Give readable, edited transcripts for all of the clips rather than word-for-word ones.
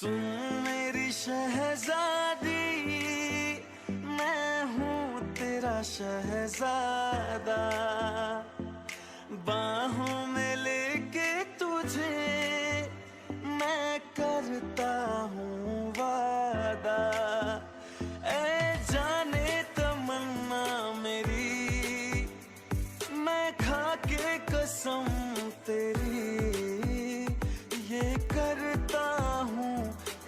सुन मेरी शहजादी, मैं हूँ तेरा शहजादा, बाहों में लेके तुझे मैं करता हूँ वादा। ऐ जाने तमन्ना मेरी, मैं खा के कसम तेरी ये करता हूँ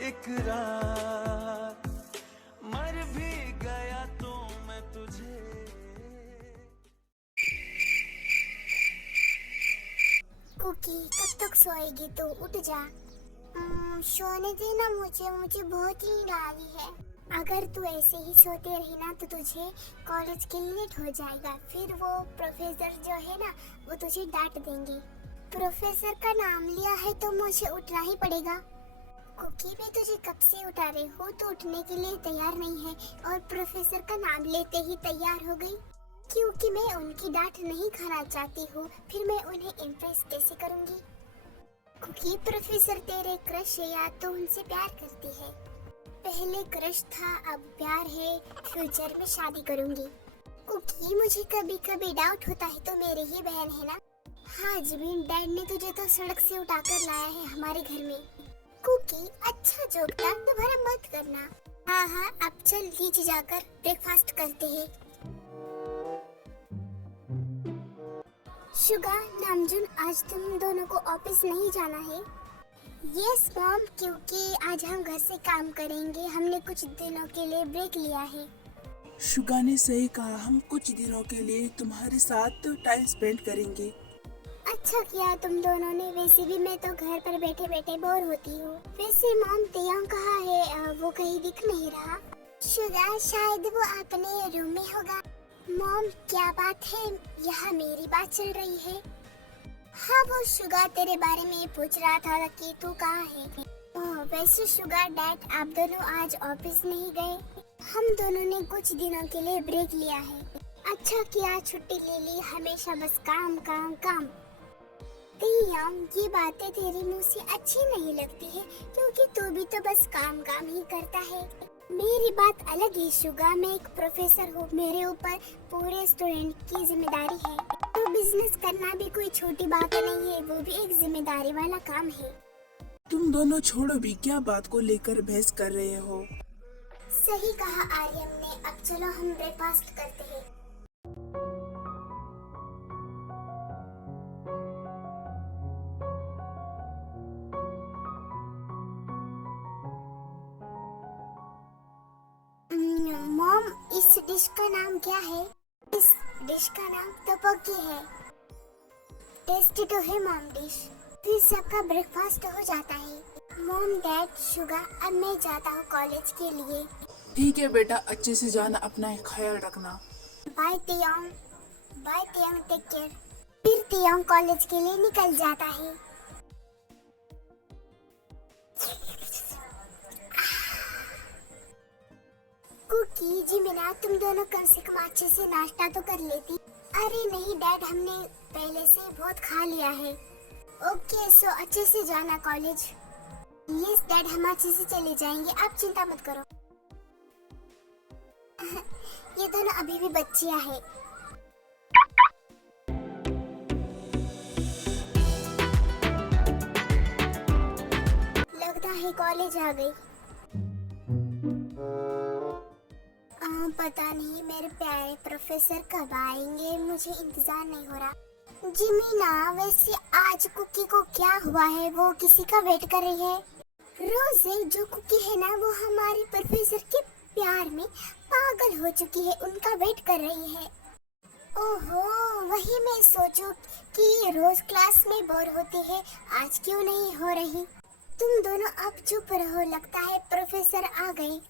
इकरार, मर भी गया तो मैं तुझे। कुकी, कब तक सोएगी तू? उठ जा। सोने देना मुझे बहुत ही नींद आ रही है। अगर तू ऐसे ही सोते रही ना तो तुझे कॉलेज के लिए लेट हो जाएगा। फिर वो प्रोफेसर जो है ना वो तुझे डांट देंगे। प्रोफेसर का नाम लिया है तो मुझे उठना ही पड़ेगा। कुकी, मैं तुझे कब से उठा रही हूँ, तो उठने के लिए तैयार नहीं है और प्रोफेसर का नाम लेते ही तैयार हो गई। क्योंकि मैं उनकी डांट नहीं खाना चाहती हूँ, फिर मैं उन्हें इम्प्रेस कैसे करूँगी? कुकी, प्रोफेसर तेरे क्रश है या तो उनसे प्यार करती है? पहले क्रश था, अब प्यार है, फ्यूचर में शादी करूँगी। कुकी, मुझे कभी कभी डाउट होता है तो मेरी ही बहन है ना। हाँ जिबिन, डैड ने तुझे तो सड़क से उठाकर लाया है हमारे घर में। कुकी, अच्छा जोक था, दोबारा मत करना। हाँ, अब चल नीचे जाकर ब्रेकफास्ट करते हैं। शुगा, नामजुन, आज तुम दोनों को ऑफिस नहीं जाना है? यस मॉम, क्योंकि आज हम घर से काम करेंगे। हमने कुछ दिनों के लिए ब्रेक लिया है। शुगा ने सही कहा, हम कुछ दिनों के लिए तुम्हारे साथ टाइम स्पेंड करेंगे। अच्छा किया तुम दोनों ने, वैसे भी मैं तो घर पर बैठे बैठे बोर होती हूँ। वैसे मॉम, तेयांग कहाँ है? वो कहीं दिख नहीं रहा। शुगा, शायद वो अपने रूम में होगा। मॉम, क्या बात है? यहाँ मेरी बात चल रही है। हाँ, वो शुगा तेरे बारे में पूछ रहा था कि तू कहाँ है। ओह, वैसे शुगा डैड, आप दोनों आज ऑफिस नहीं गए? हम दोनों ने कुछ दिनों के लिए ब्रेक लिया है। अच्छा किया छुट्टी ले ली, हमेशा बस काम काम काम। तेयांग, ये बातें तेरे मुंह से अच्छी नहीं लगती है, क्योंकि तू भी तो बस काम काम ही करता है। मेरी बात अलग है शुगा, मैं एक प्रोफेसर हूँ, मेरे ऊपर पूरे स्टूडेंट की जिम्मेदारी है। तो बिजनेस करना भी कोई छोटी बात नहीं है, वो भी एक जिम्मेदारी वाला काम है। तुम दोनों छोड़ो भी, क्या बात को लेकर बहस कर रहे हो? सही कहा आर्यन ने, अब चलो हम ब्रेकफास्ट करते हैं। मॉम, इस डिश का नाम क्या है? इस डिश का नाम तोपोकी है। टेस्टी तो है मॉम डिश। फिर सबका ब्रेकफास्ट हो जाता है। मॉम, डैड, शुगा, अब मैं जाता हूँ कॉलेज के लिए। ठीक है बेटा, अच्छे से जाना, अपना ख्याल रखना। Bye Taeyang. Bye Taeyang, take care. फिर तेयांग कॉलेज के लिए निकल जाता है। कुकी, जिमिना, तुम दोनों कम से कम अच्छे से नाश्ता तो कर लेती। अरे नहीं डैड, हमने पहले से बहुत खा लिया है। ओके, सो अच्छे से जाना कॉलेज। यस डैड, हम अच्छे से चले जाएंगे, आप चिंता मत करो। ये दोनों अभी भी बच्चियां हैं। लगता है कॉलेज आ गई। पता नहीं मेरे प्यारे प्रोफेसर कब आएंगे, मुझे इंतजार नहीं हो रहा। जिमीना, वैसे आज कुकी को क्या हुआ है? वो किसी का वेट कर रही है। रोज़ जो कुकी है ना, वो हमारे प्रोफेसर के प्यार में पागल हो चुकी है, उनका वेट कर रही है। ओहो, वही मैं सोचूं कि रोज क्लास में बोर होती है, आज क्यों नहीं हो रही। तुम दोनों अब चुप रहो, लगता है प्रोफेसर आ गए।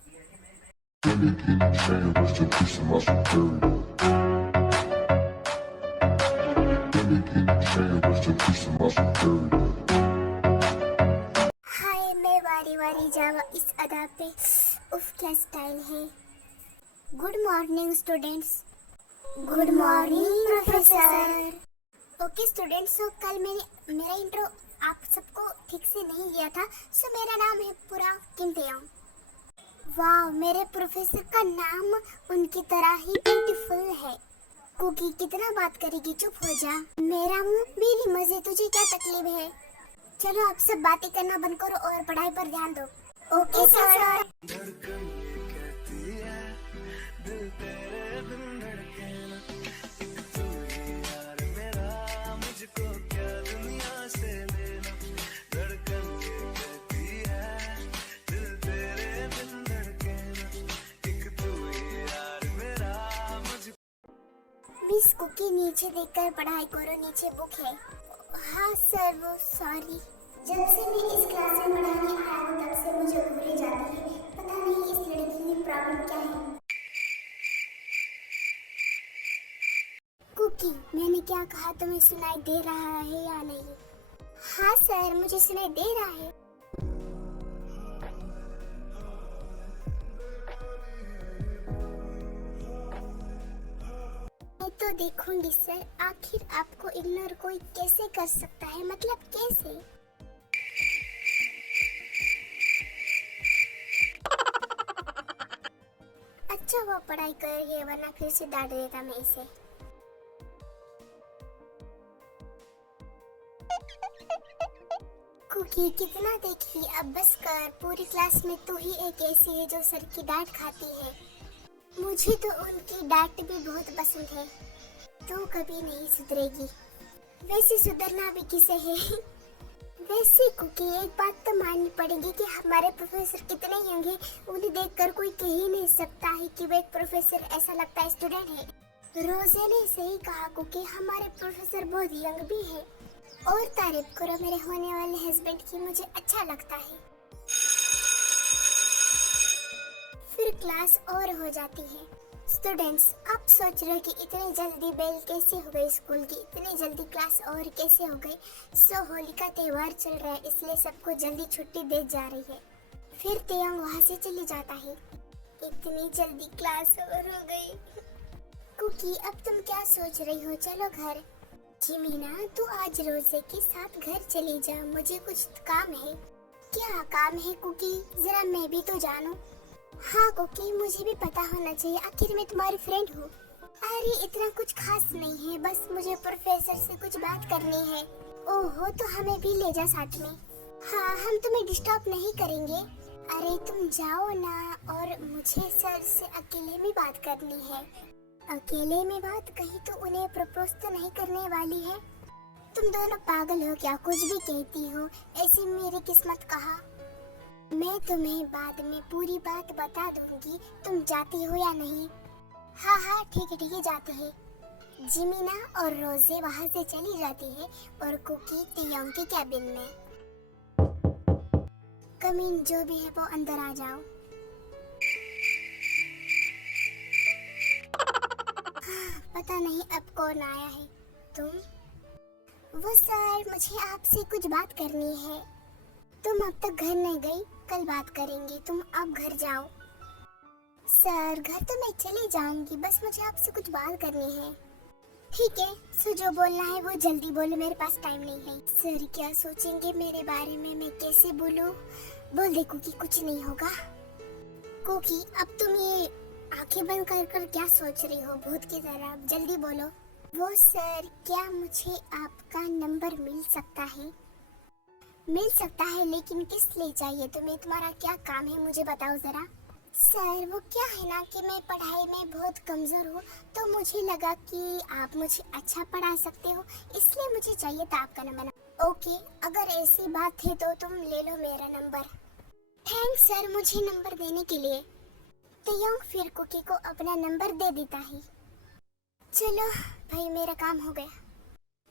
हाय, मैं वारी वारी जावा इस अदा पे। उफ, क्या स्टाइल है। Good morning students. Good morning professor. Okay students, कल मेरा इंट्रो आप सबको ठीक से नहीं लिया था, सो मेरा नाम है पूरा किम तेयोंग। वाह, मेरे प्रोफेसर का नाम उनकी तरह ही ब्यूटीफुल है। कुकी कितना बात करेगी, चुप हो जा। मेरा मुंह मेरी मजे, तुझे क्या तकलीफ है? चलो आप सब बातें करना बंद करो और पढ़ाई पर ध्यान दो। Okay sir. धड़कन ये कहती है दिल तेरे बिन धड़के ना, एक तू ही यार मेरा, मुझको क्या दुनिया से लेना। धड़कन ये कहती है दिल तेरे बिन धड़के ना, एक तू ही यार मेरा, मुझको। मिस कुकी नीचे देखकर पढ़ाई करो, नीचे बुक है। हाँ सर, वो सॉरी। जब से मैं इस क्लास में पढ़ाने आया हूँ तब से मुझे भूल जाती है। पता नहीं इस लड़की की प्रॉब्लम क्या है। कुकी, मैंने क्या कहा तुम्हें सुनाई दे रहा है या नहीं? हाँ सर, मुझे सुनाई दे रहा है। मैं तो देखूंगी सर, आखिर आपको इग्नोर कोई कैसे कर सकता है, मतलब कैसे? अच्छा वो पढ़ाई कर रही है, वरना फिर से डांट देता मैं इसे। कुकी कितना देखी, अब बस कर। पूरी क्लास में तू ही एक ऐसी है जो सर की डांट खाती है। मुझे तो उनकी डांट भी बहुत पसंद है। तू कभी नहीं सुधरेगी। वैसे सुधरना भी किसे है? वैसे कुकी, एक बात तो माननी पड़ेगी कि हमारे प्रोफेसर कितने यंग हैं। उन्हें देखकर कोई कह ही नहीं सकता है कि वो एक प्रोफेसर, ऐसा लगता है स्टूडेंट है। रोजे ने सही कहा कुकी, हमारे प्रोफेसर बहुत यंग भी है। और तारीफ करो मेरे होने वाले हस्बैंड की, मुझे अच्छा लगता है। फिर क्लास और हो जाती है। स्टूडेंट्स, आप सोच रहे कि इतनी जल्दी बेल कैसे हो गई स्कूल की, इतनी जल्दी क्लास और कैसे हो गई? सो होली का त्योहार चल रहा है, इसलिए सबको जल्दी छुट्टी दे जा रही है। फिर तेयोंग वहाँ से चली जाता है। इतनी जल्दी क्लास और हो गई। कुकी, अब तुम क्या सोच रही हो? चलो घर। जिमीना, तू आज रोजे के साथ घर चली जा, मुझे कुछ काम है। क्या काम है कुकी? जरा मैं भी तो जानूं। हाँ कुकी, मुझे भी पता होना चाहिए, आखिर मैं तुम्हारी फ्रेंड हूँ। अरे इतना कुछ खास नहीं है, बस मुझे प्रोफेसर से कुछ बात करनी है। ओहो, तो हमें भी ले जा साथ में। हाँ, हम तुम्हें डिस्टर्ब नहीं करेंगे। अरे तुम जाओ ना, और मुझे सर से अकेले में बात करनी है। अकेले में बात? कहीं तो उन्हें प्रपोज तो नहीं करने वाली है? तुम दोनों पागल हो क्या, कुछ भी कहती हो? ऐसी मेरी किस्मत कहा। मैं तुम्हें बाद में पूरी बात बता दूंगी। तुम जाती हो या नहीं? हाँ हाँ ठीक है जाते हैं। जिमीना और रोजे वहाँ से चली जाती है और कुकी तेयोंग के कैबिन में। कमीन, जो भी है वो अंदर आ जाओ। पता नहीं अब कौन आया है। तुम? वो सर, मुझे आपसे कुछ बात करनी है। तुम अब तक घर नहीं गई, कल बात करेंगे, तुम अब घर जाओ। सर, घर तो मैं चली जाऊंगी, बस मुझे आपसे कुछ बात करनी है। ठीक है, सो जो बोलना है वो जल्दी बोलो, मेरे पास टाइम नहीं है। सर क्या सोचेंगे मेरे बारे में, मैं कैसे बोलूं? बोल दे कुकी, कुछ नहीं होगा। कुकी, अब तुम ये आंखें बंद कर कर क्या सोच रही हो भूत की तरह? जल्दी बोलो। वो सर, क्या मुझे आपका नंबर मिल सकता है? मिल सकता है, लेकिन किस लिए चाहिए तुम्हें? तुम्हारा क्या काम है, मुझे बताओ जरा। सर, वो क्या है ना कि मैं पढ़ाई में बहुत कमज़ोर हूँ, तो मुझे लगा कि आप मुझे अच्छा पढ़ा सकते हो, इसलिए मुझे चाहिए था आपका नंबर। ओके, अगर ऐसी बात है तो तुम ले लो मेरा नंबर। थैंक्स सर, मुझे नंबर देने के लिए। तेयोंग फिर कुकी को अपना नंबर दे देता है। चलो भाई, मेरा काम हो गया।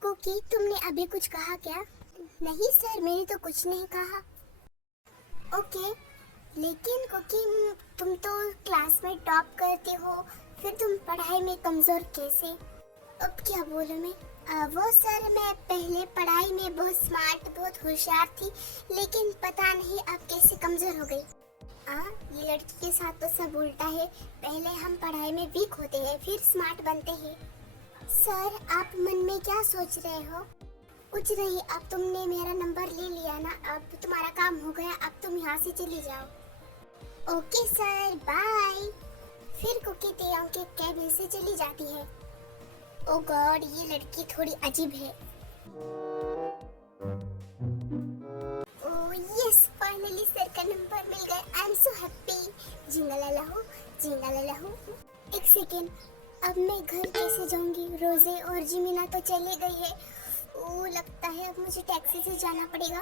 कुकी, तुमने अभी कुछ कहा क्या? नहीं सर, मैंने तो कुछ नहीं कहा। ओके, लेकिन कुकी, तुम तो क्लास में टॉप करते हो, फिर तुम पढ़ाई में कमज़ोर कैसे? अब क्या बोलूं मैं? वो सर, मैं पहले पढ़ाई में बहुत स्मार्ट, बहुत होशियार थी, लेकिन पता नहीं अब कैसे कमज़ोर हो गई। ये लड़की के साथ तो सब उल्टा है। पहले हम पढ़ाई में वीक होते हैं, फिर स्मार्ट बनते हैं। सर, आप मन में क्या सोच रहे हो? कुछ नहीं, अब तुमने मेरा नंबर ले लिया ना, अब तुम्हारा काम हो गया, अब तुम यहाँ से चली जाओ। Okay sir, bye. फिर कुकी तेयांग के कैबिन से चली जाती है। ओ गॉड, ये लड़की थोड़ी अजीब है। ओह यस, फाइनली सर का नंबर मिल गया। I am so happy. जिंगलालाहू जिंगलालाहू। एक सेकेंड, अब मैं घर कैसे जाऊंगी? रोजे और जिमिना तो चले गई है। ओह, लगता है अब मुझे टैक्सी से जाना पड़ेगा।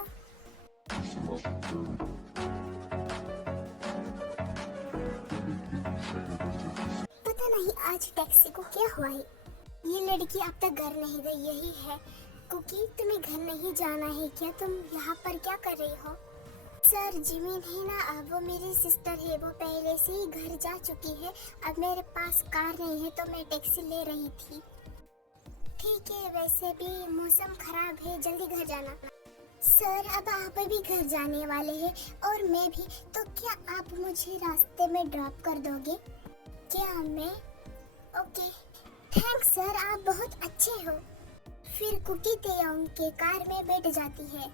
पता नहीं आज टैक्सी को क्या हुआ है। ये लड़की अब तक घर नहीं गई, यही है। कुकी, तुम्हें घर नहीं जाना है क्या? तुम यहाँ पर क्या कर रही हो? सर, जिमिन है ना, वो मेरी सिस्टर है, वो पहले से ही घर जा चुकी है। अब मेरे पास कार नहीं है तो मैं टैक्सी ले रही थी। ठीक है, वैसे भी मौसम खराब है, जल्दी घर जाना। सर, अब आप भी घर जाने वाले हैं और मैं भी, तो क्या आप मुझे रास्ते में ड्रॉप कर दोगे? क्या मैं? ओके, थैंक्स सर, आप बहुत अच्छे हो। फिर कुकी तेयांग के कार में बैठ जाती है।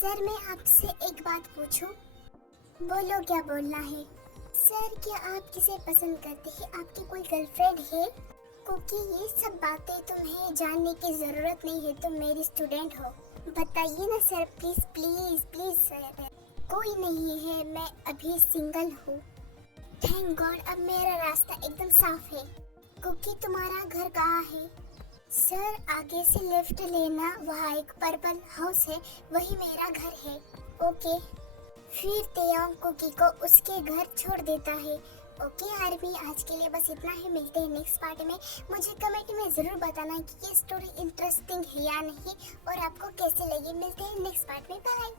सर, मैं आपसे एक बात पूछूं? बोलो, क्या बोलना है? सर, क्या आप किसे पसंद करते हैं? आपकी कोई गर्लफ्रेंड है? कुकी, ये सब बातें तुम्हें जानने की जरूरत नहीं है, तुम मेरी स्टूडेंट हो। बताइए ना sir, please please please sir. कोई नहीं है, मैं अभी सिंगल हूँ। थैंक गॉड, अब मेरा रास्ता एकदम साफ है। कुकी, तुम्हारा घर कहाँ है? सर, आगे से लेफ्ट लेना, वहाँ एक पर्पल हाउस है, वही मेरा घर है। ओके। फिर तेयांग कुकी को उसके घर छोड़ देता है। ओके आर्मी, आज के लिए बस इतना ही। मिलते हैं नेक्स्ट पार्ट में। मुझे कमेंट में ज़रूर बताना कि ये स्टोरी इंटरेस्टिंग है या नहीं और आपको कैसे लगी। मिलते हैं नेक्स्ट पार्ट में। बाय।